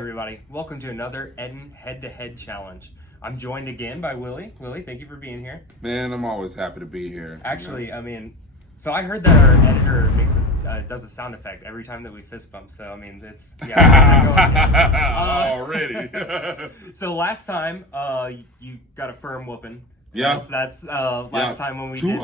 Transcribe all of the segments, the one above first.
everybody, welcome to another Ettin head-to-head challenge. I'm joined again by Willie. Willie, thank you for being here. Man, I'm always happy to be here. Actually, you know? I mean, so I heard that our editor makes us does a sound effect every time that we fist bump. So I mean, it's already. So last time, you got a firm whooping. Yeah, that's last time when we did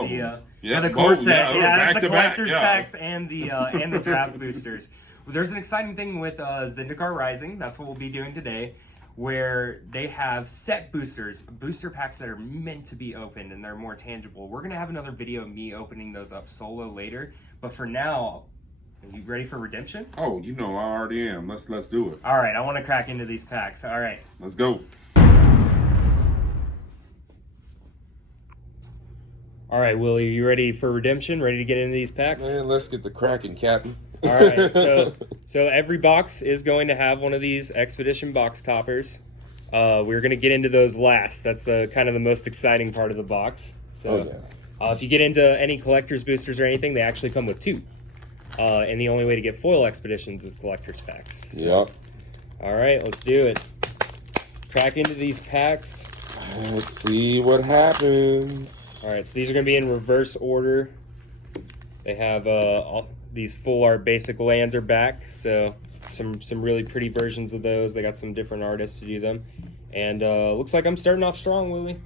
the core set. Yeah, that's the collector's packs and the draft boosters. Well, there's an exciting thing with Zendikar Rising. That's what we'll be doing today, where they have set boosters, booster packs that are meant to be opened and they're more tangible. We're gonna have another video of me opening those up solo later, but for now, are you ready for redemption? Oh, you know I already am. Let's do it. All right, I want to crack into these packs. All right, let's go. All right, Willie, are you ready for redemption? Ready to get into these packs? Man, let's get the cracking, Captain. All right, so every box is going to have one of these expedition box toppers. We're going to get into those last. That's the kind of the most exciting part of the box. So, if you get into any collector's boosters or anything, they actually come with two. And the only way to get foil expeditions is collector's packs. So, yep. All right, let's do it. Crack into these packs. Let's see what happens. All right, so these are going to be in reverse order. They have all these full art basic lands are back, so some really pretty versions of those. They got some different artists to do them, and looks like I'm starting off strong, Willie.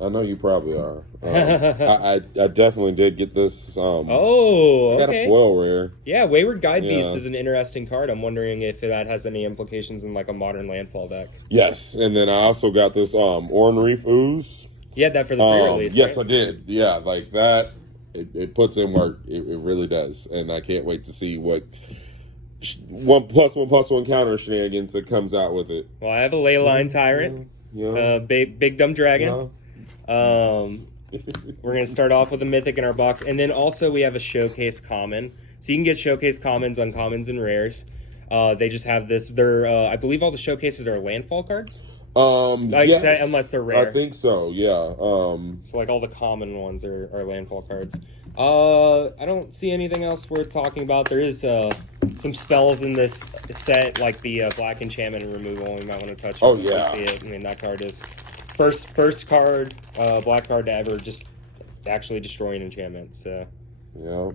I know you probably are. I definitely did get this. Oh, okay. I got a foil rare. Yeah, Wayward Guide Beast is an interesting card. I'm wondering if that has any implications in like a modern landfall deck. Yes, and then I also got this Oran Reef Ooze. You had that for the pre-release, yes, right? I did. Yeah, like that. It puts in work. It really does. And I can't wait to see what 1+1/+1 counter shenanigans that comes out with it. Well, I have a Leyline Tyrant. Big Dumb Dragon. We're going to start off with a Mythic in our box. And then also we have a Showcase Common. So you can get Showcase Commons, Uncommons, and Rares. They just have this. I believe all the Showcases are Landfall cards. Yes, unless they're rare. I think so, yeah. So like all the common ones are landfall cards. I don't see anything else worth talking about. There is some spells in this set, like the black enchantment and removal. You might want to touch it. Oh yeah, see it. I mean, that card is first card, black card to ever just actually destroy an enchantment. So yeah. All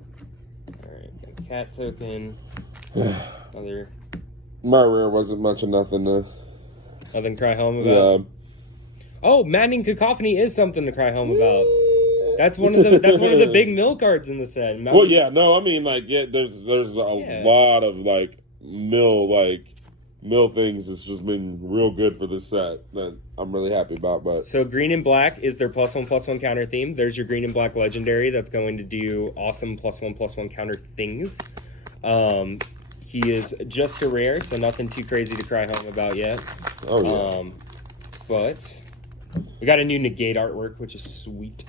right, got a cat token. Another. My rare wasn't much of nothing to. Nothing to cry home about. Yeah. Oh, Maddening Cacophony is something to cry home about. That's one of the big mill cards in the set. Well, yeah, no, I mean, like, yeah, there's a lot of like mill things that's just been real good for this set that I'm really happy about. But so green and black is their +1/+1 counter theme. There's your green and black legendary that's going to do awesome +1/+1 counter things. He is just a rare, so nothing too crazy to cry home about yet. Oh yeah. But we got a new negate artwork, which is sweet.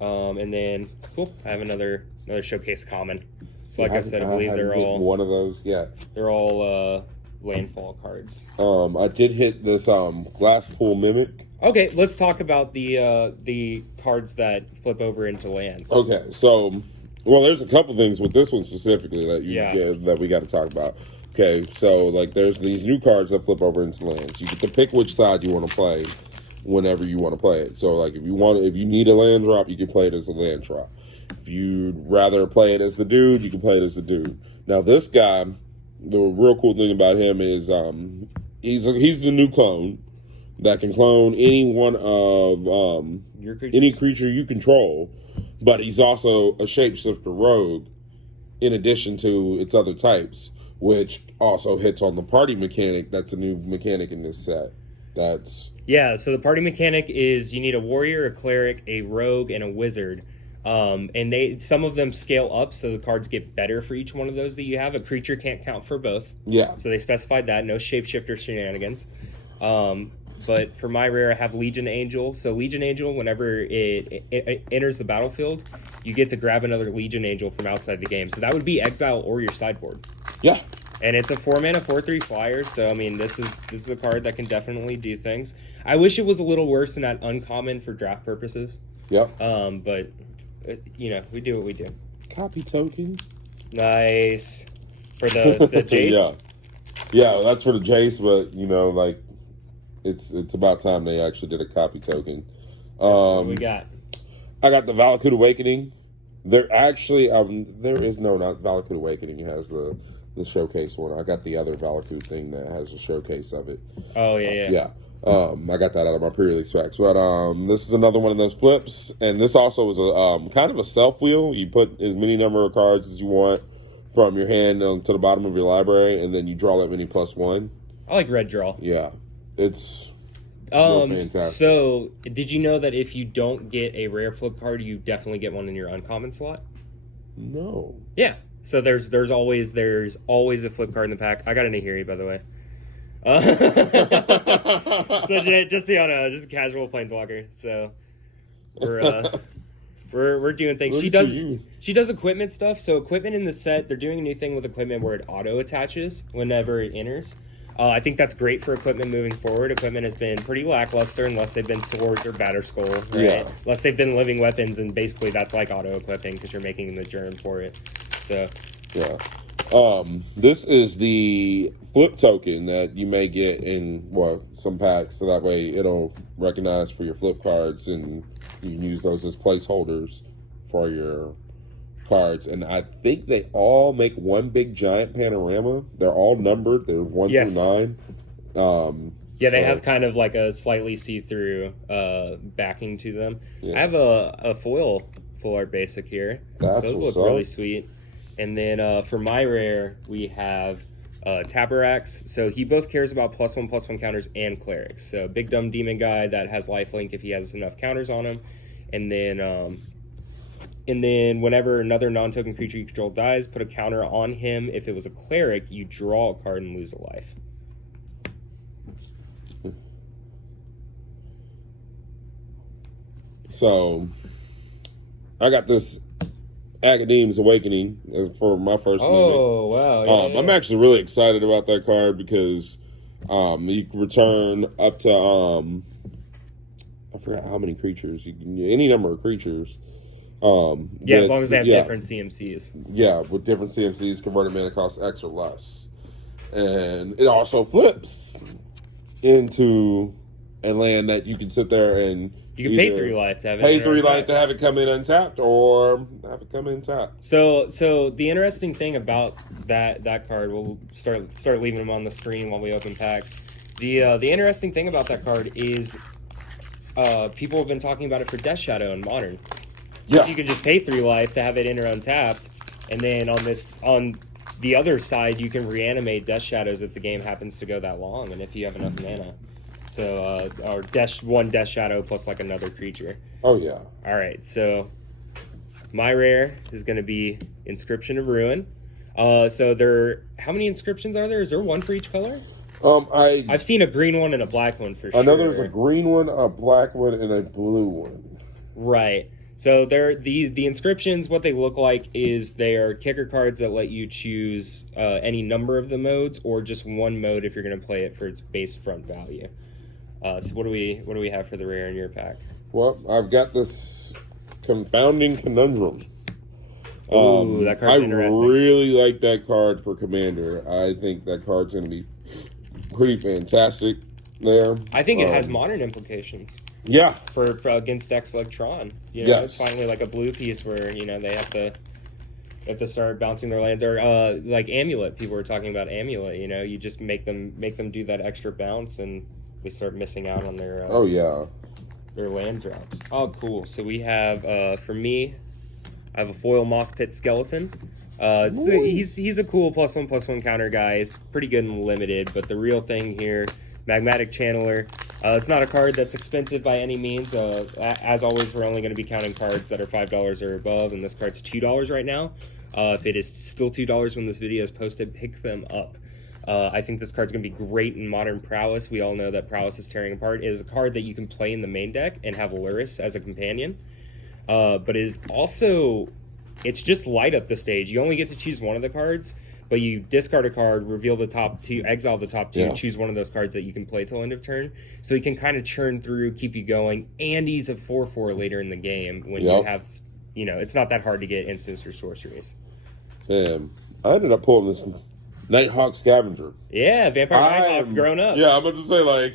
And then cool, I have another Showcase Common. So like I said, I believe they're all one of those. Yeah, they're all landfall cards. I did hit this Glasspool Mimic. Okay, let's talk about the cards that flip over into lands. Okay, so there's a couple things with this one specifically that we got to talk about. Okay, so like there's these new cards that flip over into lands. You get to pick which side you want to play whenever you want to play it. So like if you need a land drop, you can play it as a land drop. If you'd rather play it as the dude, you can play it as the dude. Now this guy, the real cool thing about him is he's the new clone that can clone any one of any creature you control, but he's also a shapeshifter rogue in addition to its other types, which also hits on the party mechanic. That's a new mechanic in this set. So the party mechanic is you need a warrior, a cleric, a rogue, and a wizard. And some of them scale up, so the cards get better for each one of those that you have. A creature can't count for both. Yeah. So they specified that, no shapeshifter shenanigans. But for my rare, I have Legion Angel. So Legion Angel, whenever it enters the battlefield, you get to grab another Legion Angel from outside the game. So that would be exile or your sideboard. Yeah. And it's a 4-mana 4/3 flyer, so I mean this is a card that can definitely do things. I wish it was a little worse than that uncommon for draft purposes. Yep. But we do what we do. Copy token. Nice. For the Jace. Yeah. Yeah, that's for the Jace, but like it's about time they actually did a copy token. What we got? I got the Valakut Awakening. There actually there is not Valakut Awakening. It has the showcase one. I got the other Valakut thing that has a showcase of it. Oh yeah. Yeah. I got that out of my pre-release specs. But this is another one of those flips, and this also is a kind of a self wheel. You put as many number of cards as you want from your hand to the bottom of your library, and then you draw that many +1. I like red draw. Yeah, it's real fantastic. So did you know that if you don't get a rare flip card, you definitely get one in your uncommon slot? No. Yeah. So there's always a flip card in the pack. I got an Ahiri, by the way. So just so y'all know, just a casual planeswalker. So we're doing things. She does equipment stuff. So equipment in the set, they're doing a new thing with equipment where it auto attaches whenever it enters. I think that's great for equipment moving forward. Equipment has been pretty lackluster unless they've been swords or Batterskull, right? Yeah. Unless they've been living weapons, and basically that's like auto equipping because you're making the germ for it. So yeah. This is the flip token that you may get in some packs, so that way it'll recognize for your flip cards, and you can use those as placeholders for your cards. And I think they all make one big giant panorama. They're all numbered. They're 1 through 9. Yeah, they have kind of like a slightly see-through backing to them. Yeah. I have a foil full art basic here. Those look really sweet. And then for my rare, we have Taparax. So he both cares about +1/+1 counters and clerics. So big dumb demon guy that has lifelink if he has enough counters on him. And then whenever another non-token creature you control dies, put a counter on him. If it was a cleric, you draw a card and lose a life. So I got this Academ's Awakening as for my first limit. Oh, wow. Yeah. I'm actually really excited about that card because you can return up to I forgot how many creatures. You can any number of creatures. As long as they have different CMCs. Yeah, with different CMCs, converted mana costs X or less. And it also flips into a land that you can sit there and you can pay 3 life to have it. Pay 3 life to have it come in untapped, or have it come in tapped. So the interesting thing about that card, we'll start leaving them on the screen while we open packs. The interesting thing about that card is people have been talking about it for Death Shadow in Modern. Yeah. You can just pay 3 life to have it enter untapped, and then on the other side, you can reanimate Death Shadows if the game happens to go that long, and if you have enough mana. So, or one Death Shadow plus like another creature. Oh yeah. All right, so my rare is going to be Inscription of Ruin. So how many inscriptions are there? Is there one for each color? I've seen a green one and a black one for sure. I know there's a green one, a black one, and a blue one. Right. So the inscriptions, what they look like is they are kicker cards that let you choose any number of the modes or just one mode if you're going to play it for its base front value. So what do we have for the rare in your pack? Well, I've got this Confounding Conundrum. Ooh, that card's interesting. I really like that card for Commander. I think that card's going to be pretty fantastic there. I think it has modern implications. Yeah. For against decks like Tron. It's finally like a blue piece where, they have to start bouncing their lands. Or like Amulet. People were talking about Amulet, you just make them do that extra bounce and they start missing out on their their land drops. Oh, cool. So we have for me, I have a foil Moss Pit Skeleton. So he's a cool +1/+1 counter guy. It's pretty good and limited, but the real thing here, Magmatic Channeler. It's not a card that's expensive by any means. As always, we're only going to be counting cards that are $5 or above, and this card's $2 right now. If it is still $2 when this video is posted, pick them up. I think this card's going to be great in Modern Prowess. We all know that Prowess is tearing apart. It is a card that you can play in the main deck and have Luris as a companion. But it is also, it's just light up the stage. You only get to choose one of the cards, but you discard a card, reveal the top 2, exile the top 2, choose one of those cards that you can play till end of turn. So he can kind of churn through, keep you going, and he's a 4/4 later in the game when you have, it's not that hard to get instants or sorceries. I ended up pulling this Nighthawk Scavenger. Yeah, Vampire Nighthawk's grown up. Yeah, I'm about to say, like,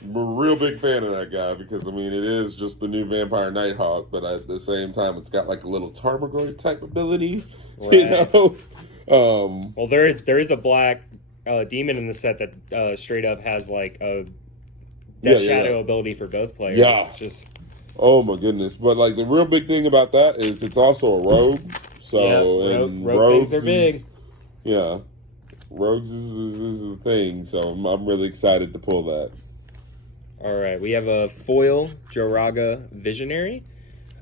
I'm a real big fan of that guy because, I mean, it is just the new Vampire Nighthawk, but at the same time, it's got, like, a little Tarmogoyf type ability, right. you know? Well, there is a black demon in the set that straight up has, like, a Death Shadow ability for both players. Yeah. It's just... Oh, my goodness. But, like, the real big thing about that is it's also a rogue. So, and rogue things are big. Yeah. Rogues is the thing, so I'm really excited to pull that. All right, we have a foil Joraga Visionary.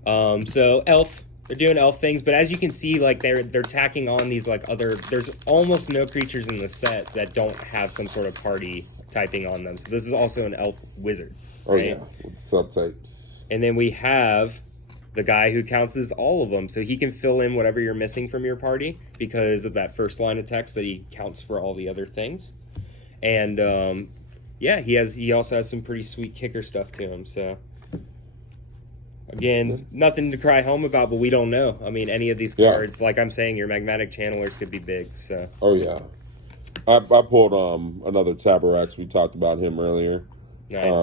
So elf, they're doing elf things, but as you can see, like they're tacking on these like other. There's almost no creatures in the set that don't have some sort of party typing on them. So this is also an elf wizard. Right? Oh yeah, with subtypes. And then we have the guy who counts as all of them, so he can fill in whatever you're missing from your party because of that first line of text that he counts for all the other things. And yeah, he also has some pretty sweet kicker stuff to him. So again, nothing to cry home about, but we don't know. I mean, any of these cards, like I'm saying, your magmatic channelers could be big. So oh yeah, I pulled another Tabarax. We talked about him earlier. Nice.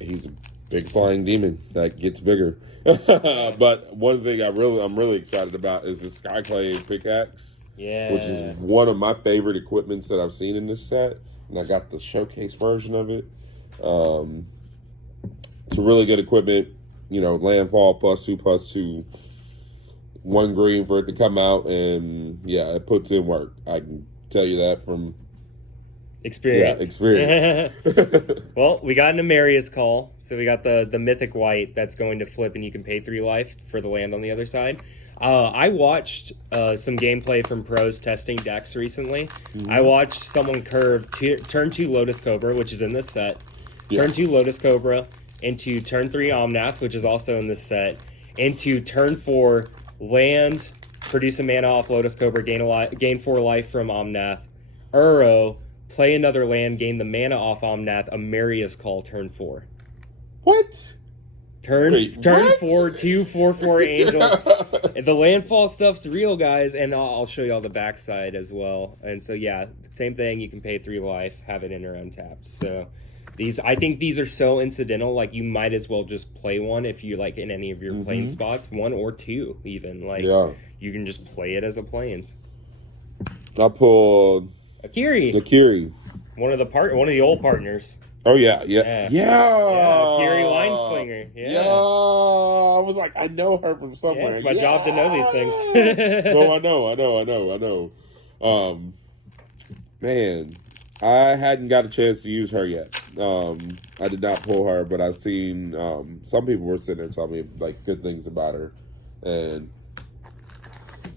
He's a big flying demon that gets bigger. But one thing I'm really excited about is the Skyclave pickaxe. Yeah. Which is one of my favorite equipments that I've seen in this set. And I got the showcase version of it. It's a really good equipment. You know, landfall +2/+2. 1 green for it to come out. And yeah, it puts in work. I can tell you that from experience. Yeah, experience. Well, we got an Amarius call. So we got the mythic white that's going to flip and you can pay 3 life for the land on the other side. I watched some gameplay from pros testing decks recently. Mm-hmm. I watched someone curve turn 2 Lotus Cobra, which is in this set, turn 2 Lotus Cobra into turn 3 Omnath, which is also in this set, into turn 4 land, produce a mana off Lotus Cobra, gain 4 life from Omnath, Uro, play another land, gain the mana off Omnath, Amarius call turn 4. What? Turn 4, 2 4/4 angels. The landfall stuff's real, guys, and I'll show you all the backside as well. And so yeah, same thing. You can pay 3 life, have it in or untapped. So I think these are so incidental. Like you might as well just play one if you like in any of your plane spots, 1 or 2 even. Like you can just play it as a plains. I pulled Akiri, one of the old partners. Oh yeah. Kiri Lineslinger. Yeah. I was like, I know her from somewhere. Yeah, it's my job to know these things. No, I know. Man, I hadn't got a chance to use her yet. I did not pull her, but I've seen some people were sitting there telling me like good things about her, and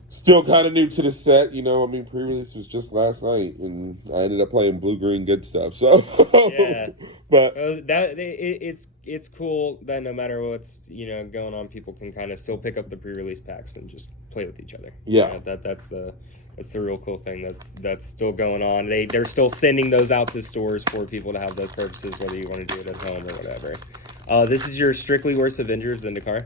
still kind of new to the set, you know. I mean, pre-release was just last night, and I ended up playing blue-green good stuff. So, yeah, but it's cool that no matter what's going on, people can kind of still pick up the pre-release packs and just play with each other. Yeah, that's the real cool thing that's still going on. They're still sending those out to stores for people to have those purposes, whether you want to do it at home or whatever. This is your strictly worst Avenger of Zendikar.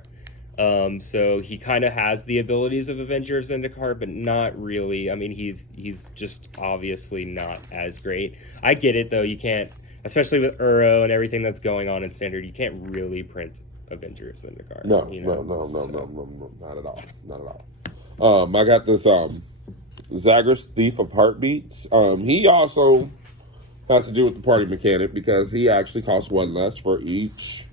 So he kind of has the abilities of Avenger of Zendikar, but not really. I mean, he's just obviously not as great. I get it though. You can't, especially with Uro and everything that's going on in Standard, you can't really print Avenger of Zendikar. No, not at all. I got this Zogger's Thief of Heartbeats. He also has to do with the party mechanic because he actually costs 1 less for each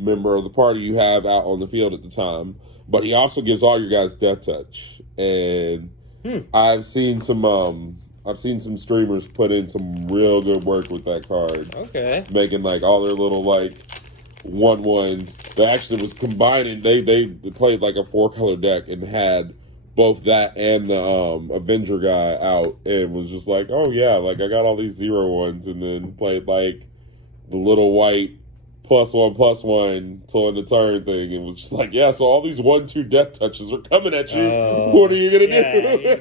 member of the party you have out on the field at the time, but he also gives all your guys death touch. And I've seen some streamers put in some real good work with that card. Okay, making like all their little like 1/1s. They actually was combining. They played like a 4-color deck and had both that and the Avenger guy out, and was just like, oh yeah, like I got all these 0/1s, and then played like the little white +1/+1 till in the turn thing, and was just like, yeah, so all these 1/2 death touches are coming at you. What are you gonna do?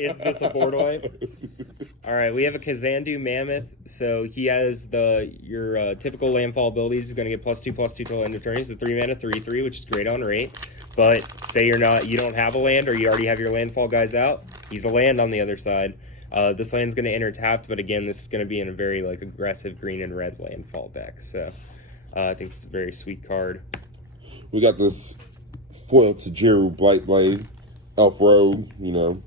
Is this a board wipe? All right, we have a Kazandu Mammoth. So he has your typical landfall abilities. He's going to get +2/+2 till end of turn. He's the 3 mana 3/3, which is great on rate. But say you don't have a land, or you already have your landfall guys out, he's a land on the other side. This land's going to enter tapped, but again, this is going to be in a very like aggressive green and red landfall deck. So I think it's a very sweet card. We got this foil Tajiru Blightblade, Elf Rogue, you know,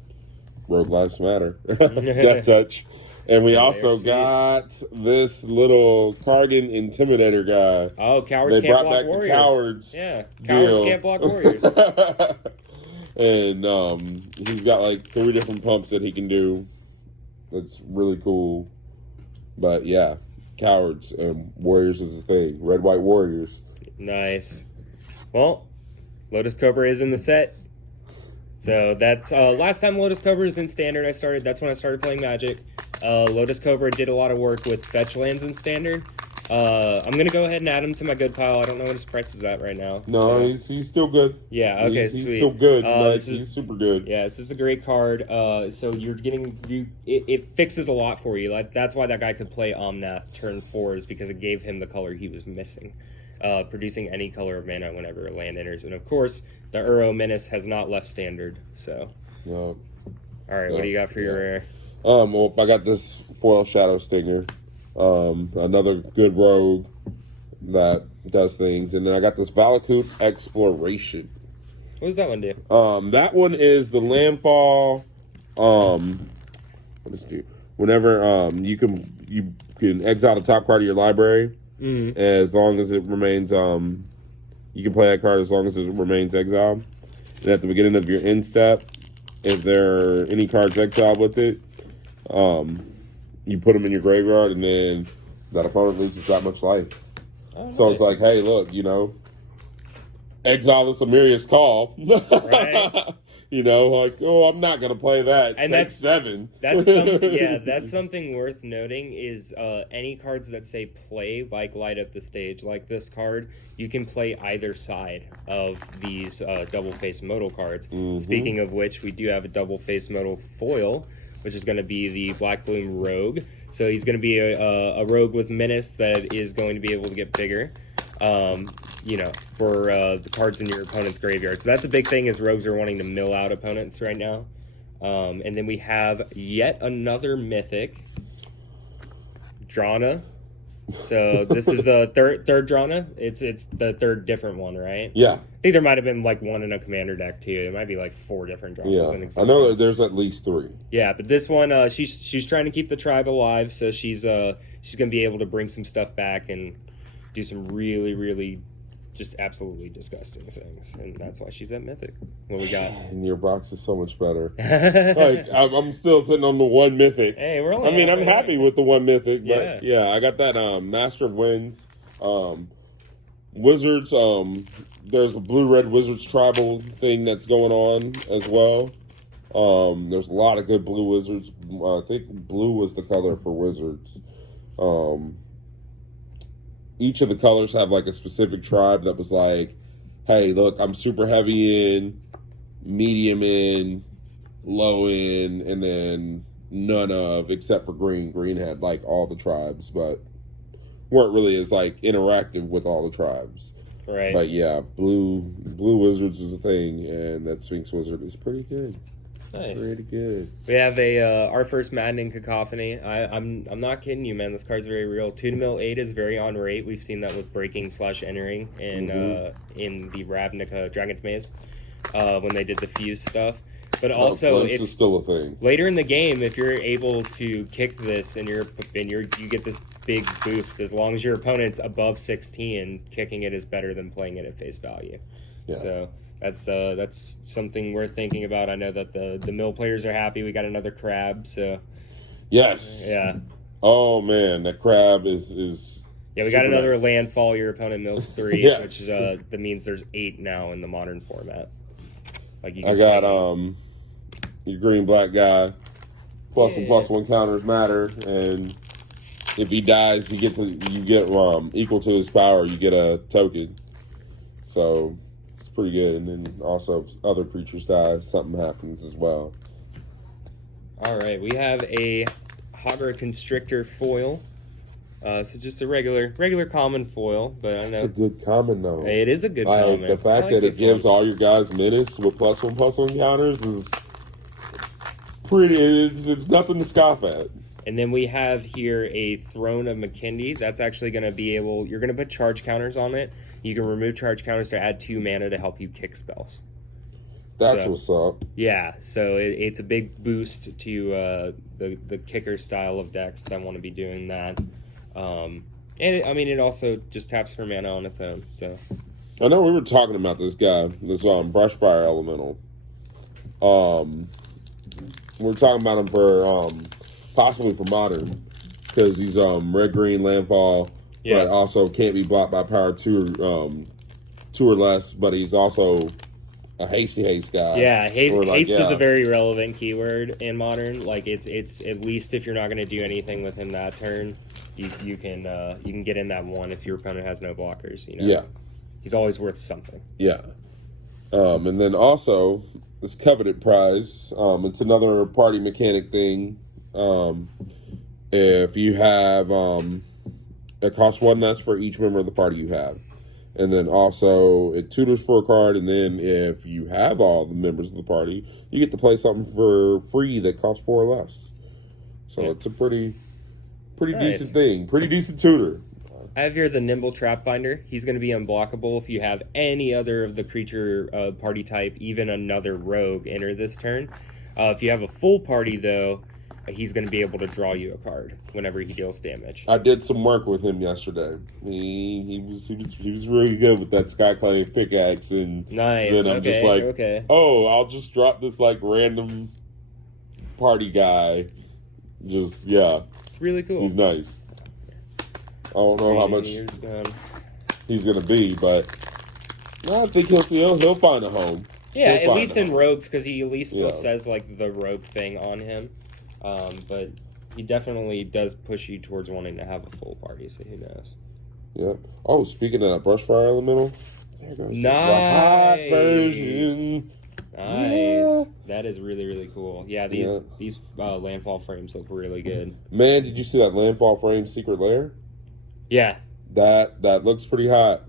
Rogue Lives Matter, Death Touch. And we also got this little Kargan Intimidator guy. Oh, Cowards Can't Block Warriors. Cowards. Yeah, Cowards Can't Block Warriors. And he's got like 3 different pumps that he can do. That's really cool. But yeah, Cowards and Warriors is the thing. Red, White Warriors. Nice. Well, Lotus Cobra is in the set. So that's last time Lotus Cobra was in Standard. That's when I started playing Magic. Lotus Cobra did a lot of work with fetch lands in Standard. I'm going to go ahead and add him to my good pile. I don't know what his price is at right now. No, so. he's still good. Yeah, okay, he's sweet. Still good. He's super good. Yeah, this is a great card. So you're getting... It fixes a lot for you. Like that's why that guy could play Omnath turn 4, is because it gave him the color he was missing. Producing any color of mana whenever a land enters. And of course, the Uro Menace has not left Standard. So... No. All right, what do you got for your rare? Well, I got this foil Shadow Stinger, another good rogue that does things, and then I got this Valakut Exploration. What does that one do? That one is the landfall. What does it do? Whenever you can exile the top card of your library, as long as it remains. You can play that card as long as it remains exiled. And at the beginning of your end step, if there are any cards exiled with it, you put them in your graveyard, and then that opponent loses that much life. Oh, so nice. It's like, hey, look, you know, exile this Amirius Call. Right. You know, like, oh, I'm not gonna play that. And that's 7. That's something worth noting is any cards that say play, like Light Up the Stage, like this card, you can play either side of these double face modal cards. Speaking of which, we do have a double face modal foil, which is going to be the Black Bloom Rogue. So he's going to be a rogue with Menace that is going to be able to get bigger, you know, for the cards in your opponent's graveyard. So that's a big thing, is rogues are wanting to mill out opponents right now. And then we have yet another mythic, Drana. So this is the third Drana. It's the third different one, right? Yeah. I think there might have been like one in a commander deck too. There might be like 4 different Dranas in existence. I know there's at least 3. Yeah, but this one, she's trying to keep the tribe alive, so she's gonna be able to bring some stuff back and do some really, really just absolutely disgusting things, and that's why she's at Mythic. What we got? And your box is so much better. Like I'm still sitting on the 1 Mythic. Hey, we're only. I'm happy with the 1 Mythic, but yeah, I got that Master of Winds, Wizards. There's a blue-red Wizards tribal thing that's going on as well. There's a lot of good blue Wizards. I think blue was the color for Wizards. Each of the colors have like a specific tribe that was like, hey, look, I'm super heavy in, medium in, low in, and then none of, except for green. Green had like all the tribes, but weren't really as like interactive with all the tribes. Right. But yeah, blue Wizards is a thing, and that Sphinx Wizard is pretty good. Nice. Pretty good. We have our first Maddening Cacophony. I'm not kidding you, man. This card's very real. 2 to mill 8 is very on rate. We've seen that with breaking/entering in the Ravnica Dragon's Maze when they did the fuse stuff. But also, if is still a thing. Later in the game, if you're able to kick this and you get this big boost, as long as your opponent's above 16, kicking it is better than playing it at face value. Yeah. So that's something we're thinking about. I know that the mill players are happy. We got another crab, so yes, yeah. Oh man, that crab is. Yeah, we got another landfall. Your opponent mills 3, yes. Which is that means there's 8 now in the modern format. Like I got your green black guy. +1/+1 counters matter, and if he dies, you get equal to his power. You get a token, so it's pretty good. And then also, if other creatures die, something happens as well. All right, we have a Hagra Constrictor foil. So just a regular common foil, but I know It's a good common though. it is a good Like common. the fact that it gives all your guys menace with +1/+1 counters is pretty. It's nothing to scoff at. And then we have here a Throne of McKindy. That's actually going to be able. You're going to put charge counters on it. You can remove charge counters to add 2 mana to help you kick spells. That's what's up. Yeah, so it's a big boost to the kicker style of decks that want to be doing that. And it also just taps for mana on its own. So I know we were talking about this guy, this Brushfire Elemental. We're talking about him for possibly for Modern because he's red-green landfall, but also can't be blocked by power 2 or less. But he's also a hasty haste guy. Yeah, haste is a very relevant keyword in Modern. Like it's at least if you're not going to do anything with him that turn, you can get in that one if your opponent has no blockers. You know. Yeah. He's always worth something. Yeah. And then also this coveted prize. It's another party mechanic thing. If you have it costs 1 less for each member of the party you have. And then also it tutors for a card, and then if you have all the members of the party, you get to play something for free that costs 4 or less. So it's a pretty nice. Decent thing. Pretty decent tutor. I have here the Nimble Trapfinder. He's going to be unblockable if you have any other of the creature party type, even another rogue, enter this turn. If you have a full party, though, he's going to be able to draw you a card whenever he deals damage. I did some work with him yesterday. He was really good with that Skyclave pickaxe, and nice. then I'm just like, oh, I'll just drop this like random party guy. Just really cool. He's nice. I don't know how much he's going to be, but I think he'll find a home. Yeah, at least in rogues, because he at least still says like the rogue thing on him. But he definitely does push you towards wanting to have a full party, so who knows? Yeah. Oh, speaking of that Brushfire Elemental, there goes nice. the hot version. Nice. Yeah. That is really, really cool. Yeah, these landfall frames look really good. Man, did you see that landfall frame secret lair? Yeah. That looks pretty hot.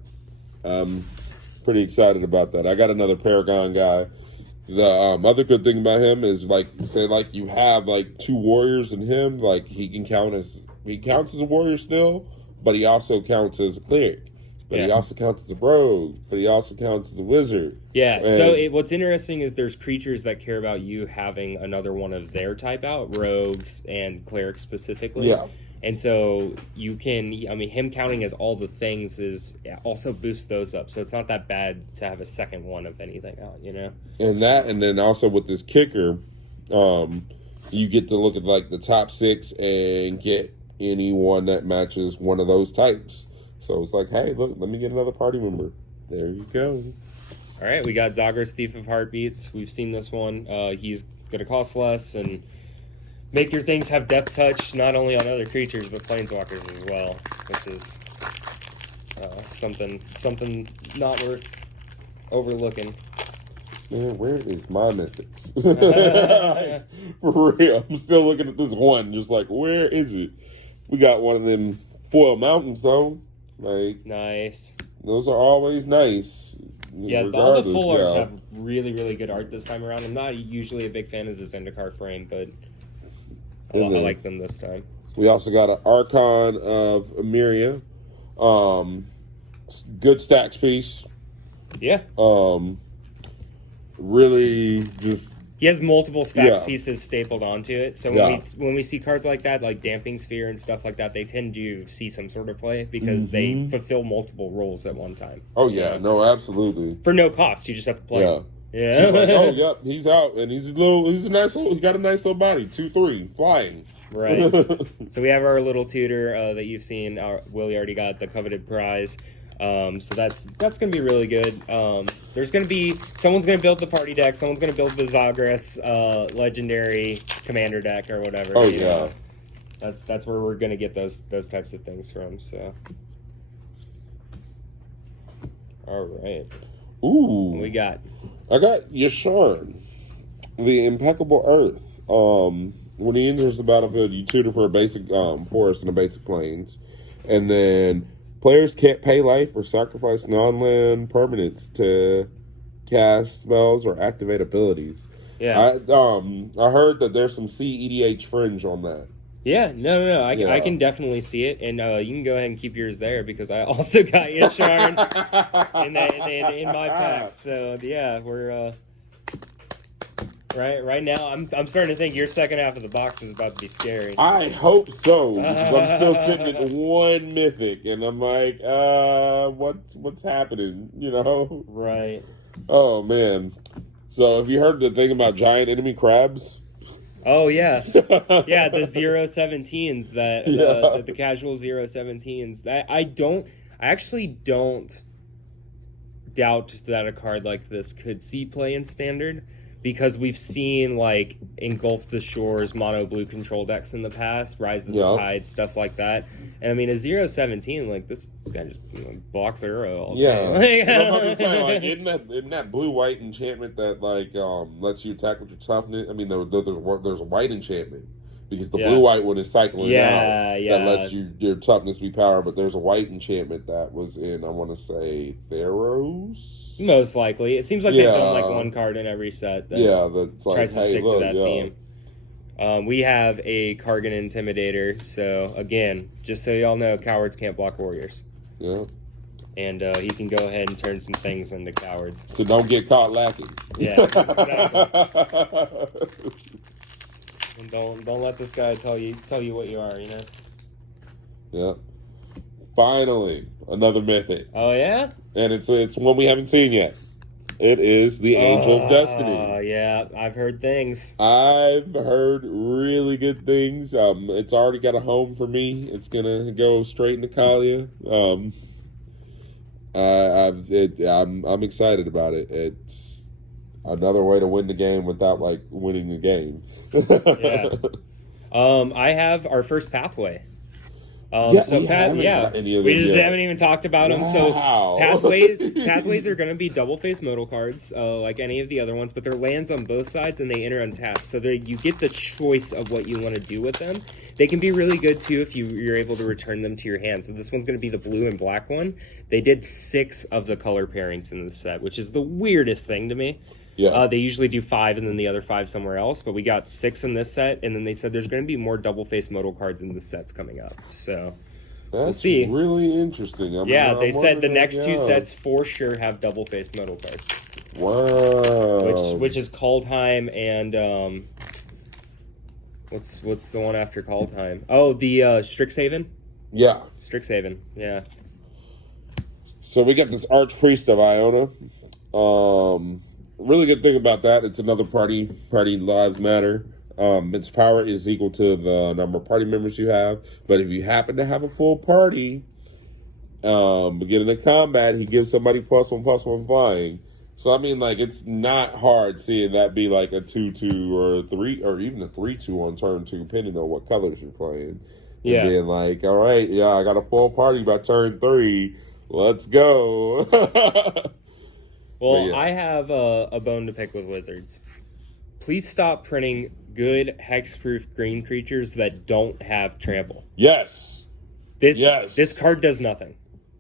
Pretty excited about that. I got another Paragon guy. The other good thing about him is say you have 2 warriors in him, he counts as a warrior still, but he also counts as a cleric. But he also counts as a rogue, but he also counts as a wizard. Yeah, so what's interesting is there's creatures that care about you having another one of their type out, rogues and clerics specifically. Yeah. And so you can, him counting as all the things is also boosts those up. So it's not that bad to have a second one of anything out, you know? And then also with this kicker, you get to look at the top 6 and get anyone that matches one of those types. So it's like, hey, look, let me get another party member. There you go. All right, we got Zogger's Thief of Heartbeats. We've seen this one. He's going to cost less and make your things have death touch, not only on other creatures, but planeswalkers as well, which is something not worth overlooking. Man, where is my mythics? For real, I'm still looking at this one, just where is it? We got one of them foil mountains, though. Nice. Those are always nice. Yeah, all the full arts have really, really good art this time around. I'm not usually a big fan of the Zendikar frame, but I like them this time. We also got an Archon of Emeria. Good stacks piece. Yeah. Really just... He has multiple stacks pieces stapled onto it. So when we see cards like that, like Damping Sphere and stuff like that, they tend to see some sort of play because they fulfill multiple roles at one time. Oh, yeah. No, absolutely. For no cost. You just have to play him. Yeah. Oh, yep. He's out. And he got a nice little body. 2/3. Flying. Right. So we have our little tutor that you've seen. Willie already got the coveted prize. So that's going to be really good. There's going to be someone's going to build the party deck. Someone's going to build the Zogger legendary commander deck or whatever. Oh you know? That's where we're going to get those types of things from. So, all right. Ooh, what we got. I got Yasharn, the Impeccable Earth. When he enters the battlefield, you tutor for a basic forest and a basic plains. And then players can't pay life or sacrifice non-land permanents to cast spells or activate abilities. Yeah. I heard that there's some CEDH fringe on that. Yeah, no. I can definitely see it, and you can go ahead and keep yours there because I also got Yasharn in my pack. So yeah, we're right now. I'm starting to think your second half of the box is about to be scary. I hope so, because I'm still sitting at one mythic, and I'm like, what's happening? You know? Right. Oh man. So have you heard the thing about giant enemy crabs? Oh yeah, yeah, the 017s that the casual 017s. I actually don't doubt that a card like this could see play in standard, because we've seen like Engulf the Shores, mono blue control decks in the past, Rise of the Tide, stuff like that. And I mean, a 017, like this guy just blocks the Uro all day. I'm about to say, like, isn't that blue white enchantment that like lets you attack with your toughness? I mean, there's a white enchantment, because the blue white one is cycling out that lets your toughness be power. But there's a white enchantment that was in, I want to say, Theros. Most likely, it seems like they've done like one card in every set. That's like, tries to stick to that theme. We have a Kargan Intimidator, so again, just so y'all know, cowards can't block warriors. Yeah. And he can go ahead and turn some things into cowards. So don't get caught lacking. Yeah, exactly. And don't let this guy tell you what you are, you know? Yeah. Finally, another mythic. Oh yeah? And it's one we haven't seen yet. It is the Angel of Destiny. Oh yeah, I've heard things. I've heard really good things. It's already got a home for me. It's gonna go straight into Kalia. I'm excited about it. It's another way to win the game without like winning the game. Yeah. I have our first pathway. We just haven't even talked about them. So pathways are going to be double face modal cards, like any of the other ones, but they're lands on both sides and they enter untapped. So you get the choice of what you want to do with them. They can be really good too if you're able to return them to your hand. So this one's going to be the blue and black one. They did 6 of the color pairings in the set, which is the weirdest thing to me. Yeah. They usually do 5 and then the other 5 somewhere else, but we got 6 in this set, and then they said there's going to be more double face modal cards in the sets coming up. So we'll see. Really interesting. They said the next 2 sets for sure have double face modal cards. Wow. Which is Kaldheim and what's the one after Kaldheim? Oh, the Strixhaven. Yeah. Strixhaven. Yeah. So we got this Archpriest of Iona. Really good thing about that, it's another party lives matter. Its power is equal to the number of party members you have, but if you happen to have a full party, beginning of combat, he gives somebody +1/+1 flying. So I mean, like, it's not hard seeing that be like a 2/2 or a 3 or even a 3/2 on turn 2, depending on what colors you're playing. Yeah. And being like, all right, I got a full party by turn 3. Let's go. Well, I have a bone to pick with Wizards. Please stop printing good hexproof green creatures that don't have trample. Yes. This card does nothing.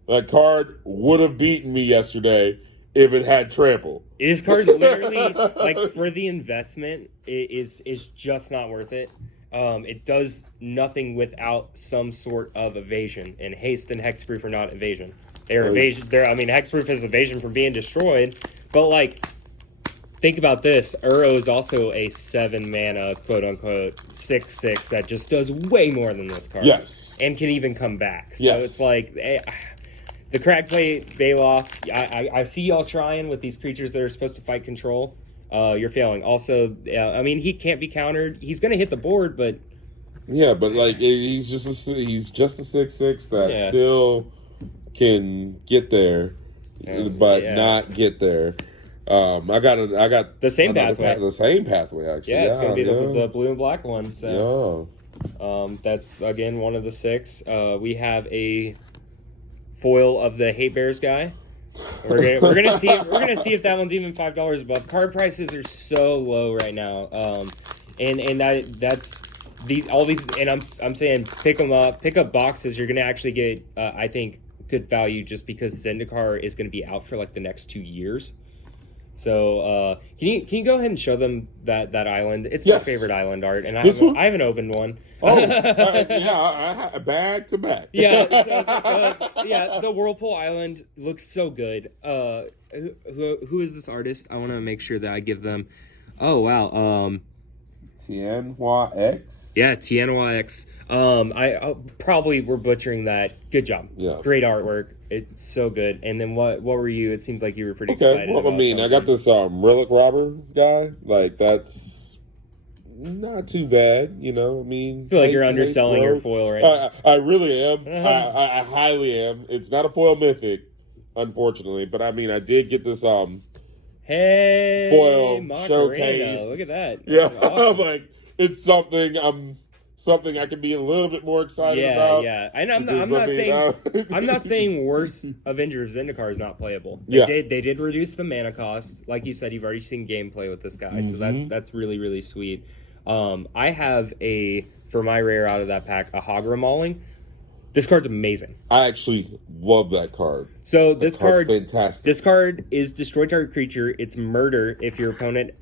That card would have beaten me yesterday if it had trample. This card literally, like, for the investment, is just not worth it. It does nothing without some sort of evasion, and haste and hexproof are not evasion. They're evasion. Hexproof is evasion from being destroyed, but like, think about this. Uro is also a 7 mana, quote unquote, 6/6 that just does way more than this card. Yes. And can even come back. So it's like, the Cragplate, Baloth, I see y'all trying with these creatures that are supposed to fight control. You're failing. Also, he can't be countered. He's going to hit the board, but... Yeah, but like, he's just a 6/6 that still can get there, but not get there. I got the same pathway. The same pathway, actually. Yeah, it's going to be the blue and black one. So that's again one of the 6. We have a foil of the Hate Bears guy. We're gonna see if that one's even $5 above. Card prices are so low right now, and that's all these, and I'm saying pick them up, pick up boxes. You're gonna actually get, I think, good value just because Zendikar is gonna be out for like the next 2 years. So can you go ahead and show them that island? It's my favorite island art, and I haven't opened one. Oh, yeah, back to back. Yeah, so, the Whirlpool Island looks so good. Who is this artist? I want to make sure that I give them. Oh wow, Tianhua X. Yeah, Tianhua X. I probably were butchering that. Good job. Yeah, great artwork. It's so good. And then what were you? It seems like you were pretty excited. Well, about I mean, something. I got this relic robber guy. Like that's not too bad, you know. I mean, I feel like you're underselling your foil, right? I really am. I highly am. It's not a foil mythic, unfortunately, but I mean, I did get this hey foil Macarena. showcase. Look at that. Yeah, Awesome. like it's something I can be a little bit more excited about. Yeah. And I'm not saying worse Avenger of Zendikar is not playable. They did reduce the mana cost. Like you said, you've already seen gameplay with this guy, so that's really, really sweet. I have for my rare out of that pack, a Hagra Mauling. This card's amazing. I actually love that card. So this card's fantastic. This card is destroy target creature. It's murder if your opponent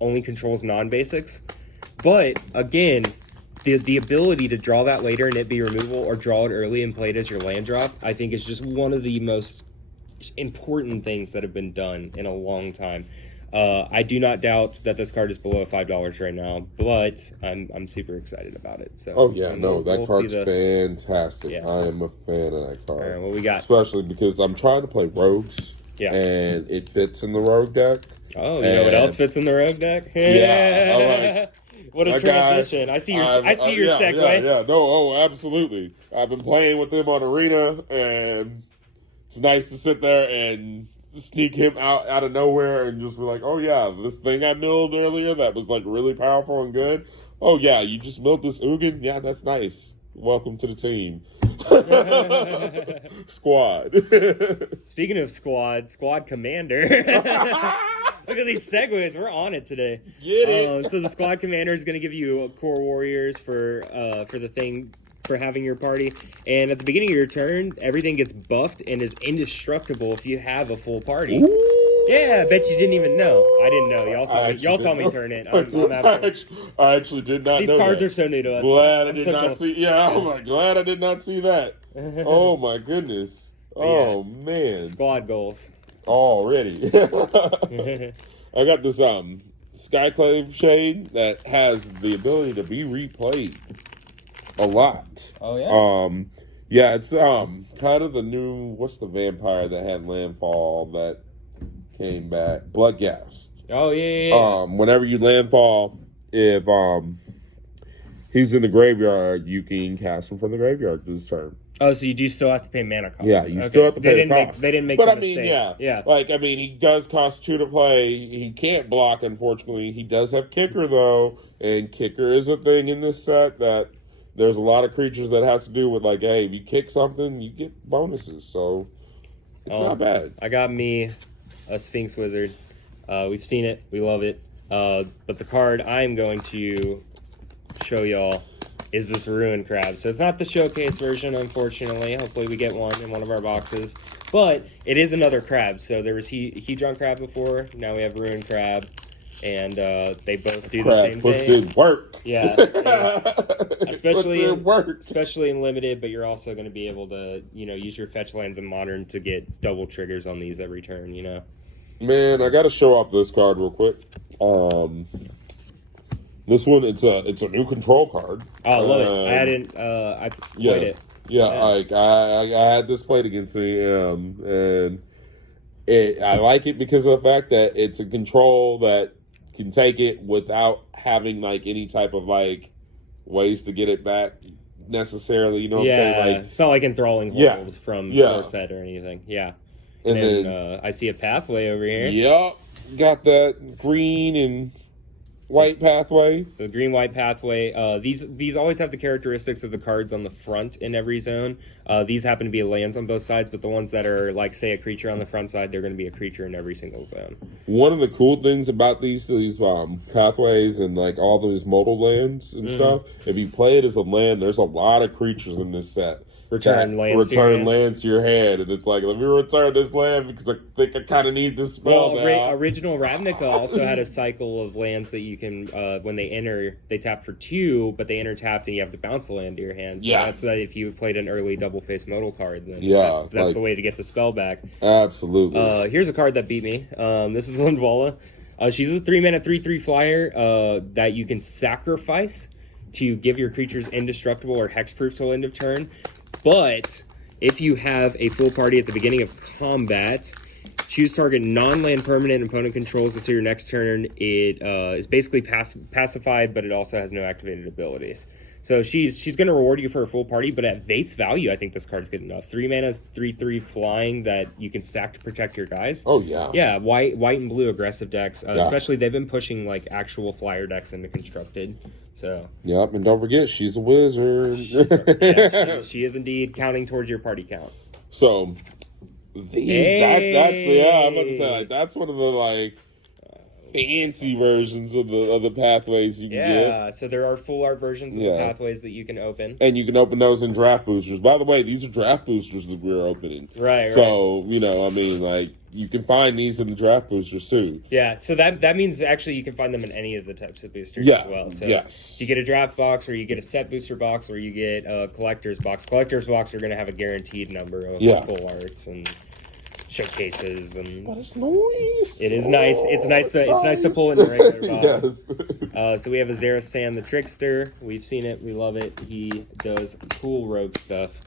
only controls non-basics. But again, the ability to draw that later and it be removal, or draw it early and play it as your land drop, I think is just one of the most important things that have been done in a long time. I do not doubt that this card is below $5 right now, but I'm super excited about it. So that card's fantastic. Yeah. I am a fan of that card. All right, what we got? Especially because I'm trying to play rogues. Yeah. And it fits in the rogue deck. Oh, you know what else fits in the rogue deck? Yeah. What a transition! I see your segue. Yeah. No, absolutely. I've been playing with him on Arena, and it's nice to sit there and sneak him out of nowhere and just be like, oh yeah, this thing I milled earlier that was like really powerful and good. Oh yeah, you just milled this Ugin? Yeah, that's nice. Welcome to the team. Squad. Speaking of squad commander. Look at these segues. We're on it today. Get it. So the squad commander is going to give you core warriors for having your party. And at the beginning of your turn, everything gets buffed and is indestructible if you have a full party. Ooh. Yeah, I bet you didn't even know. I didn't know. Y'all saw me turn it. I actually did not know. These cards are so new to us. Glad I did not see. Yeah, glad I did not see that. Oh my goodness. Oh man. Squad goals. Already. I got this Skyclave Shade that has the ability to be replayed a lot. Oh yeah. It's kind of the new, what's the vampire that had landfall that came back? Bloodghast. Oh yeah. Whenever you landfall, if he's in the graveyard, you can cast him from the graveyard this turn. Oh, so you do still have to pay mana cost. Yeah, you still have to pay cost. They didn't make but the I mean, mistake. yeah. Like, I mean, he does cost 2 to play. He can't block, unfortunately. He does have Kicker, though. And Kicker is a thing in this set that there's a lot of creatures that has to do with, like, hey, if you kick something, you get bonuses. So, it's not bad. I got me a Sphinx Wizard. We've seen it. We love it. But the card I'm going to show y'all is this Ruin Crab. So it's not the showcase version, unfortunately. Hopefully we get one in one of our boxes. But it is another crab. So there was Hedron Crab before. Now we have Ruin Crab. And they both do the same puts thing. in work. Yeah. Especially in limited, but you're also going to be able to, use your fetch lands in modern to get double triggers on these every turn, Man, I got to show off this card real quick. This one, it's a new control card. Oh, I love it. I played it. Yeah, like I had this played against me, and I like it because of the fact that it's a control that can take it without having like any type of like ways to get it back necessarily. You know what I'm saying? Like, it's not like enthralling hold from force set or anything. Yeah. And then I see a pathway over here. Yep, got that green and white pathway. The green-white pathway. These always have the characteristics of the cards on the front in every zone. These happen to be lands on both sides, but the ones that are, like, say, a creature on the front side, they're going to be a creature in every single zone. One of the cool things about these pathways and, like, all those modal lands and stuff, if you play it as a land, there's a lot of creatures in this set. Return lands to your hand, and it's like, let me return this land because I think I kind of need this spell now. Original Ravnica also had a cycle of lands that you can, when they enter, they tap for 2, but they enter tapped, and you have to bounce the land to your hand. So that's that. If you played an early double-face modal card, then that's the way to get the spell back. Absolutely. Here's a card that beat me. This is Lindvala. She's a 3-mana 3/3 flyer that you can sacrifice to give your creatures indestructible or hexproof till end of turn. But if you have a full party at the beginning of combat, choose target non-land permanent opponent controls until your next turn. It is basically pacified, but it also has no activated abilities. So she's going to reward you for a full party, but at base value, I think this card's good enough. 3-mana 3/3 flying that you can stack to protect your guys. Oh yeah, yeah. White and blue aggressive decks, especially they've been pushing like actual flyer decks into constructed. So yep, and don't forget she's a wizard. she is indeed counting towards your party count. So I'm about to say, like, that's one of the like fancy versions of the pathways you can get. Yeah, so there are full art versions of the pathways that you can open. And you can open those in draft boosters. By the way, these are draft boosters that we're opening. Right. So, you know, I mean, like, you can find these in the draft boosters too. Yeah, so that means actually you can find them in any of the types of boosters as well. So you get a draft box, or you get a set booster box, or you get a collector's box. Collector's box are going to have a guaranteed number of full arts and showcases, and but it's nice. It is nice. It's nice to pull in the regular box. So we have a Xerath Sam the Trickster. We've seen it. We love it. He does cool rogue stuff.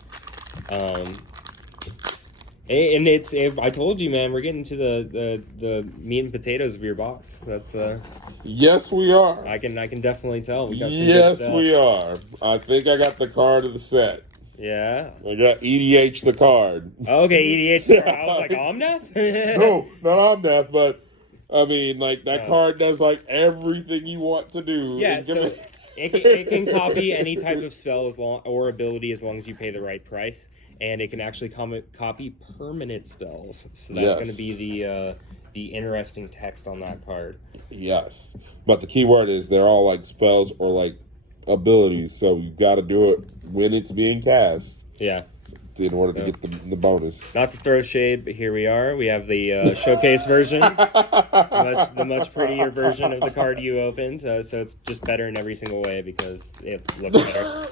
And I told you, man, we're getting to the meat and potatoes of your box. That's the. Yes, we are. I can definitely tell. We got some yes, we are. I think I got the card of the set. Yeah. I got EDH the card. Okay, EDH the card. I was like, Omnath? No, not Omnath, but I mean, like, that card does, like, everything you want to do. Yeah, so it can copy any type of spell or ability as long as you pay the right price. And it can actually copy permanent spells. So that's going to be the interesting text on that card. Yes. But the key word is they're all, like, spells or, like, abilities, so you got to do it when it's being cast. Yeah. In order to get the bonus. Not to throw shade, but here we are. We have the showcase version, the much prettier version of the card you opened. So it's just better in every single way because it looks better.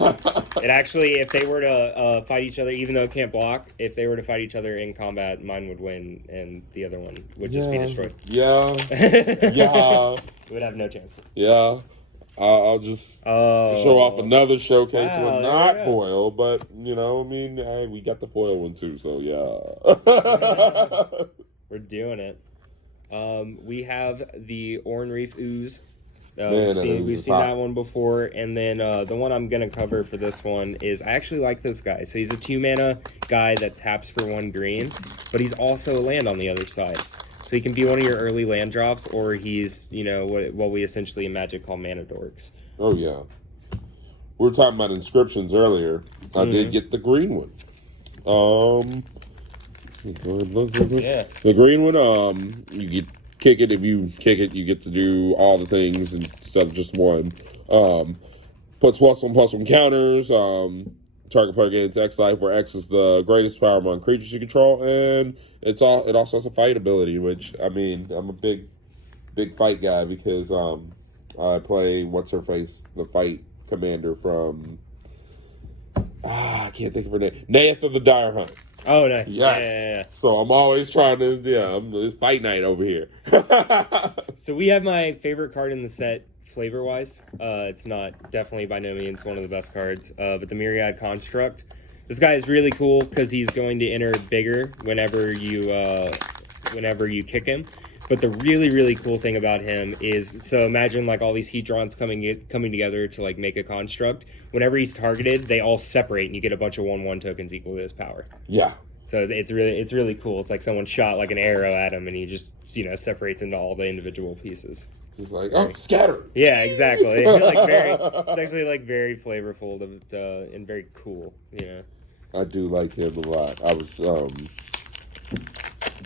It actually, if they were to fight each other, even though it can't block, if they were to fight each other in combat, mine would win and the other one would just be destroyed. Yeah. Yeah. It would have no chance. Yeah. I'll just show off another showcase one, not foil, but, you know, I mean, we got the foil one too, so yeah. We're doing it. We have the Oran Reef Ooze. We've seen that one before, and then the one I'm going to cover for this one is, I actually like this guy. So he's a 2-mana guy that taps for 1 green, but he's also a land on the other side. So he can be one of your early land drops, or he's, you know, what we essentially in Magic call mana dorks. Oh, yeah. We were talking about inscriptions earlier. I did get the green one. The green one, you get kick it. If you kick it, you get to do all the things instead of just one. Puts +1/+1 counters. Target player gains X life, where X is the greatest power among creatures you control, and it also has a fight ability, which, I mean, I'm a big fight guy because I play what's-her-face, the fight commander from I can't think of her name. Naeth of the Dire Hunt. Oh, nice. Yes. Yeah. So I'm always trying to, it's fight night over here. So we have my favorite card in the set, flavor-wise. It's not, definitely by no means one of the best cards, but the Myriad Construct. This guy is really cool because he's going to enter bigger whenever you kick him. But the really, really cool thing about him is, so imagine like all these Hedrons coming together to like make a construct. Whenever he's targeted, they all separate and you get a bunch of 1/1 tokens equal to his power. Yeah. So it's really cool. It's like someone shot like an arrow at him, and he just separates into all the individual pieces. He's like, oh, scatter. Yeah, exactly. It's actually like very flavorful and very cool. I do like him a lot.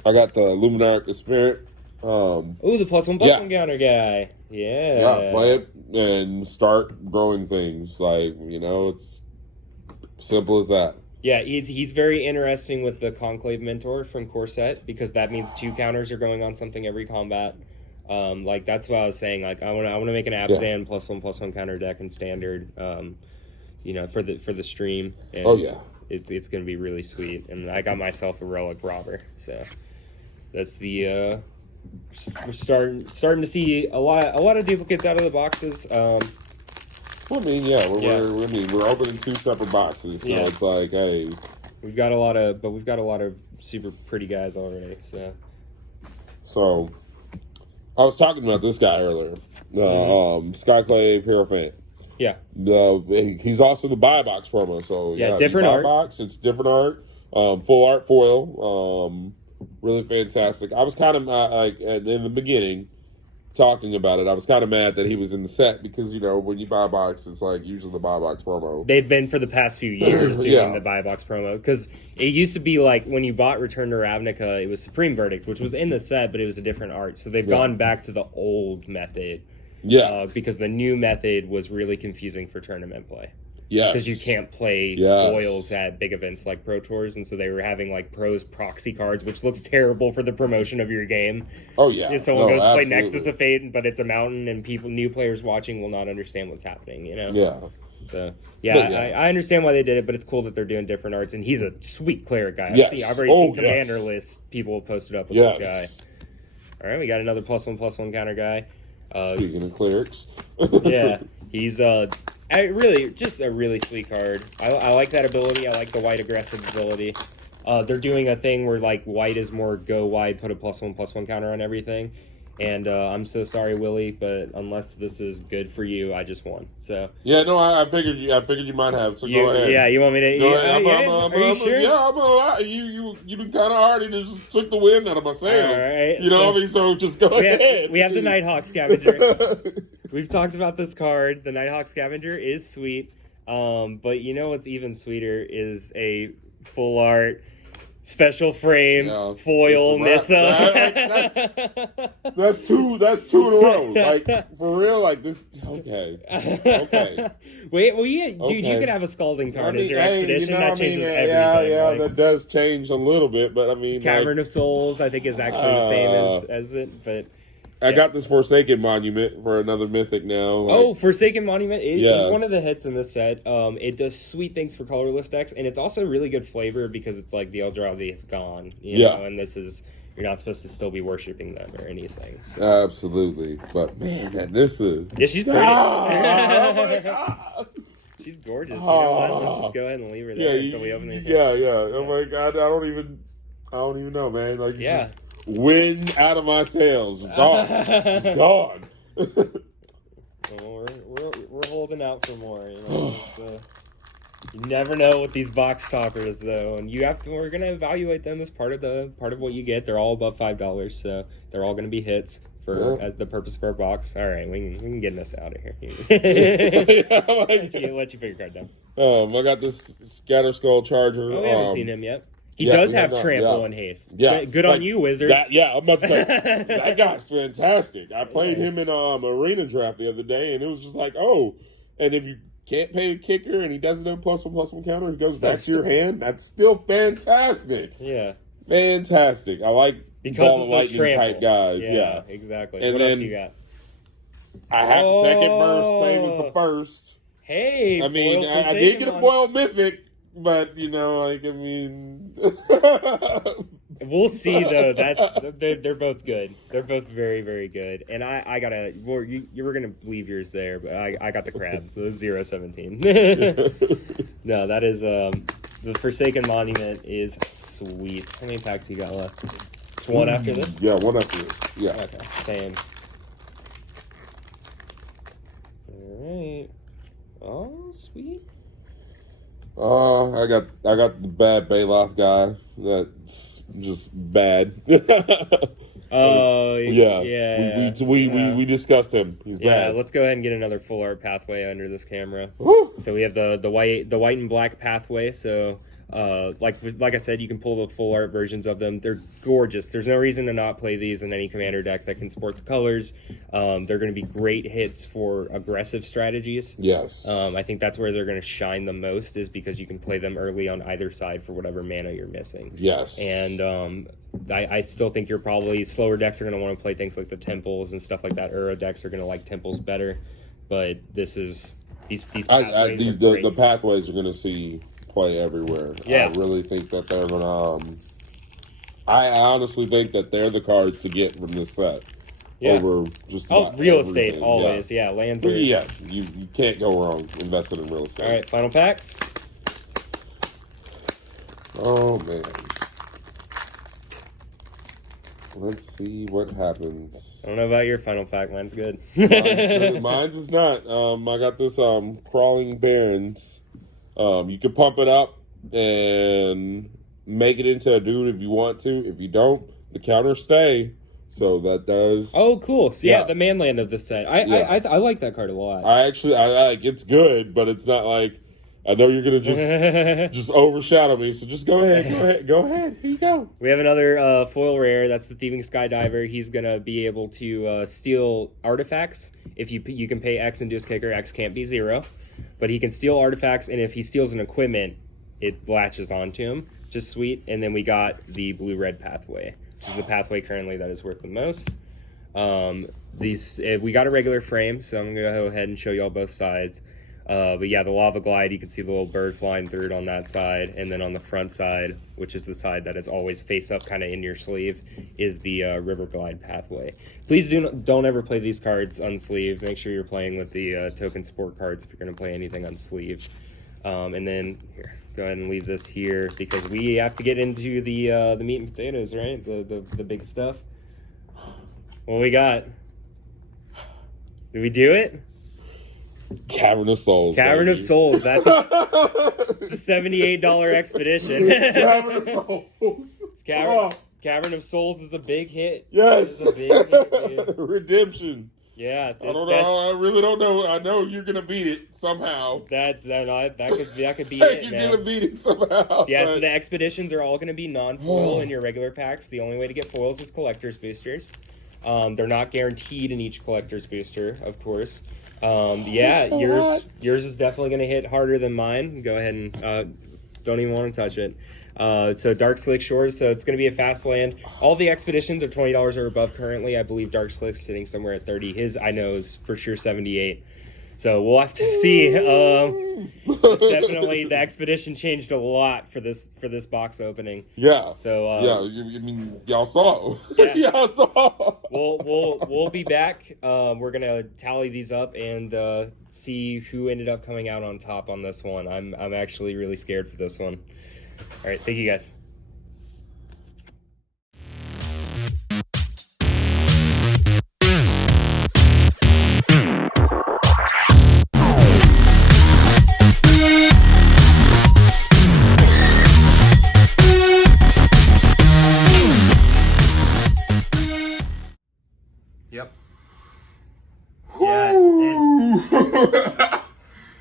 I got the Luminarch Spirit. The +1/+1 counter guy. Yeah, play it and start growing things. Like, it's simple as that. Yeah, he's very interesting with the Conclave Mentor from Corset, because that means 2 counters are going on something every combat. That's what I was saying. Like, I want to make an Abzan +1/+1 counter deck in Standard. For the stream. And it's gonna be really sweet. And I got myself a Relic Robber, so that's the. We're starting to see a lot of duplicates out of the boxes. We're opening 2 separate boxes, so it's like, hey, we've got a lot of super pretty guys already. So I was talking about this guy earlier, Skyclave Hierophant. Yeah, he's also the buy box promo. So different art. Box, it's different art, full art foil. Really fantastic. I was kind of in the beginning talking about it. I was kind of mad that he was in the set because when you buy a box, it's like usually the buy box promo. They've been for the past few years doing the buy box promo, because it used to be like when you bought Return to Ravnica, it was Supreme Verdict, which was in the set, but it was a different art. So they've gone back to the old method. Because the new method was really confusing for tournament play. Yes. Because you can't play foils at big events like Pro Tours, and so they were having like pros proxy cards, which looks terrible for the promotion of your game. Oh yeah. If someone goes to play Nexus of Fate, but it's a mountain, and new players watching will not understand what's happening. Yeah. So I understand why they did it, but it's cool that they're doing different arts, and he's a sweet clear guy. I've already seen commander lists people have posted up with this guy. All right, we got another +1/+1 counter guy. Speaking of clerics. He's just a really sweet card. I like that ability. I like the white aggressive ability. They're doing a thing where like white is more go wide, put a +1/+1 counter on everything. And I'm so sorry, Willie, but unless this is good for you, I just won. So I figured you might have. So go ahead. Yeah, you want me to? Go ahead. Are you sure? Yeah, you kind of already just took the wind out of my sails. All right, so just go ahead. We have the Nighthawk Scavenger. We've talked about this card. The Nighthawk Scavenger is sweet, but what's even sweeter is a full art. Special frame foil Nissa. That's two in a row. Like for real, like this. Okay. Wait, dude, you could have a Scalding Tarn as your expedition. That changes everything. Yeah, that does change a little bit, but I mean, Cavern of Souls, I think, is actually the same as it, but. I got this Forsaken Monument for another Mythic now. Forsaken Monument is one of the hits in this set. It does sweet things for colorless decks, and it's also really good flavor because it's like the Eldrazi have gone, and this is, you're not supposed to still be worshipping them or anything. So. Absolutely. But man, this is... Yeah, she's pretty. Oh my God. She's gorgeous. You know what? Let's just go ahead and leave her there until we open these. Oh my God, I don't even know, man. Like, just wind out of my sails. It's gone. It's gone. Well, we're holding out for more. You never know with these box toppers, though, and we're gonna evaluate them as part of what you get. They're all above $5, so they're all gonna be hits as the purpose of our box. All right, we can get this out of here. Let you put your card down. I got this Scatter Skull Charger. We haven't seen him yet. He does have trample and haste. Yeah. Good on you, Wizards. I'm about to say, that guy's fantastic. I played him in Arena Draft the other day, and it was just like, and if you can't pay a kicker and he doesn't have +1/+1 counter, he goes back to your hand, that's still fantastic. Yeah. Fantastic. I like ball of lightning trample type guys. Yeah, exactly. And what then else you got? I had the second burst, same as the first. Hey, I mean, I did get a foil mythic. But we'll see though. They're both good. They're both very, very good. And I gotta. Well, you were gonna leave yours there, but I got the crab. It was 0-17. No, that is the Forsaken Monument is sweet. How many packs you got left? Just one after this. Yeah, one after this. Yeah. Okay. Same. All right. Oh, sweet. I got the bad Bailoff guy. That's just bad. Oh, yeah. We discussed him. He's bad. Let's go ahead and get another full art pathway under this camera. Woo! So we have the white and black pathway. So like I said, you can pull the full art versions of them. They're gorgeous. There's no reason to not play these in any commander deck that can support the colors. They're going to be great hits for aggressive strategies. Yes. I think that's where they're going to shine the most, is because you can play them early on either side for whatever mana you're missing. Yes. And I still think you're probably slower decks are going to want to play things like the temples and stuff like that. Euro decks are going to like temples better, but this is these pathways the pathways are going to see play everywhere. Yeah. I really think that they're gonna. I honestly think that they're the cards to get from this set. Yeah. Over just about real everything. estate always. Yeah, lands are. Yeah, you can't go wrong investing in real estate. All right, final packs. Oh man. Let's see what happens. I don't know about your final pack. Mine's good. Mine's is not. I got this Crawling Barons. You can pump it up and make it into a dude if you want to. If you don't, the counter stay. So that does. Oh, cool. So yeah, the manland of the set. I like that card a lot. I like it's good, but it's not like I know you're gonna just overshadow me. So just go ahead. Here you go. We have another foil rare. That's the Thieving Skydiver. He's gonna be able to steal artifacts. If you can pay X and Deuce Kicker, X can't be 0. But he can steal artifacts, and if he steals an equipment, it latches onto him. Just sweet. And then we got the blue-red pathway, which is the pathway currently that is worth the most. We got a regular frame, so I'm going to go ahead and show you all both sides. But yeah, the Lava Glide, you can see the little bird flying through it on that side. And then on the front side, which is the side that is always face up kind of in your sleeve, is the River Glide pathway. Please don't ever play these cards unsleeved. Make sure you're playing with the token support cards if you're going to play anything unsleeved. And then, here, go ahead and leave this here because we have to get into the meat and potatoes, right? The big stuff. What we got? Did we do it? Cavern of Souls. Cavern baby. of Souls. It's a $78 expedition. Cavern of Souls. Cavern of Souls is a big hit. Yes. It's a big hit, dude. Redemption. Yeah. I don't know. I really don't know. I know you're gonna beat it somehow. That could be You're it, man. gonna beat it somehow. Yeah, but... so the expeditions are all going to be non-foil in your regular packs. The only way to get foils is collector's boosters. They're not guaranteed in each collector's booster, of course. Yours is definitely going to hit harder than mine. Go ahead and don't even want to touch it. So Dark Slick Shores, so it's going to be a fast land. All the expeditions are $20 or above currently. I believe Dark Slick's sitting somewhere at 30. His, I know, is for sure 78. So we'll have to see. Definitely, the expedition changed a lot for this box opening. Yeah. So I mean, y'all saw. Yeah. Y'all saw. We'll be back. We're gonna tally these up and see who ended up coming out on top on this one. I'm actually really scared for this one. All right, thank you guys. Yep. Yeah,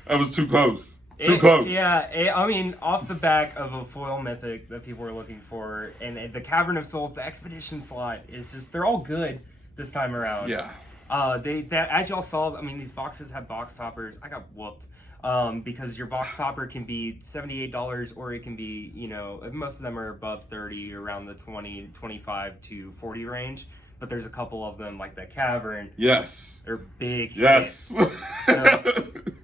that was too close. Too close. Yeah, I mean, off the back of a foil mythic that people were looking for, and the Cavern of Souls, the expedition slot is just—they're all good this time around. Yeah. As y'all saw, I mean, these boxes have box toppers. I got whooped because your box topper can be $78 or it can be, most of them are above 30, around the 20, 25 to 40 range. But there's a couple of them like that Cavern. Yes. They're big. Yes.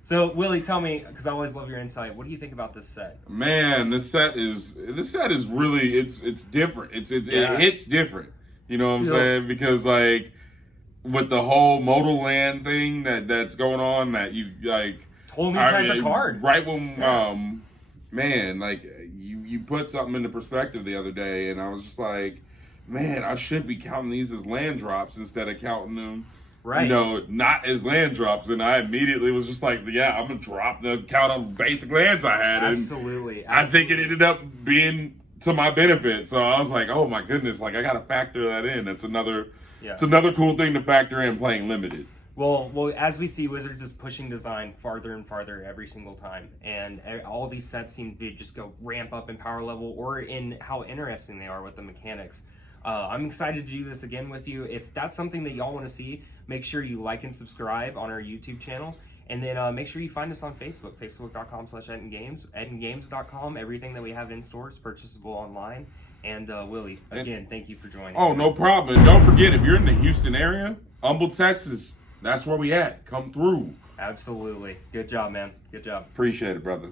So Willie, tell me, because I always love your insight. What do you think about this set? Man, this set is really it's different. It hits different. You know what I'm saying? Because like with the whole modal land thing that's going on, that you like whole new type of card. Right when man, like you put something into perspective the other day, and I was just like, man, I should be counting these as land drops instead of counting them Right. Not as land drops. And I immediately was just like, yeah, I'm going to drop the count on basic lands I had. Absolutely. And I think it ended up being to my benefit. So I was like, oh my goodness, like I got to factor that in. It's another cool thing to factor in playing limited. Well, as we see, Wizards is pushing design farther and farther every single time, and all these sets seem to just go ramp up in power level or in how interesting they are with the mechanics. I'm excited to do this again with you. If that's something that y'all want to see, make sure you like and subscribe on our YouTube channel, and then make sure you find us on Facebook, facebook.com/EttinGames, EttinGames.com. Everything that we have in store is purchasable online. And Willie, again, thank you for joining. Oh, no problem. And don't forget, if you're in the Houston area, Humble, Texas, that's where we at. Come through. Absolutely. Good job, man. Good job. Appreciate it, brother.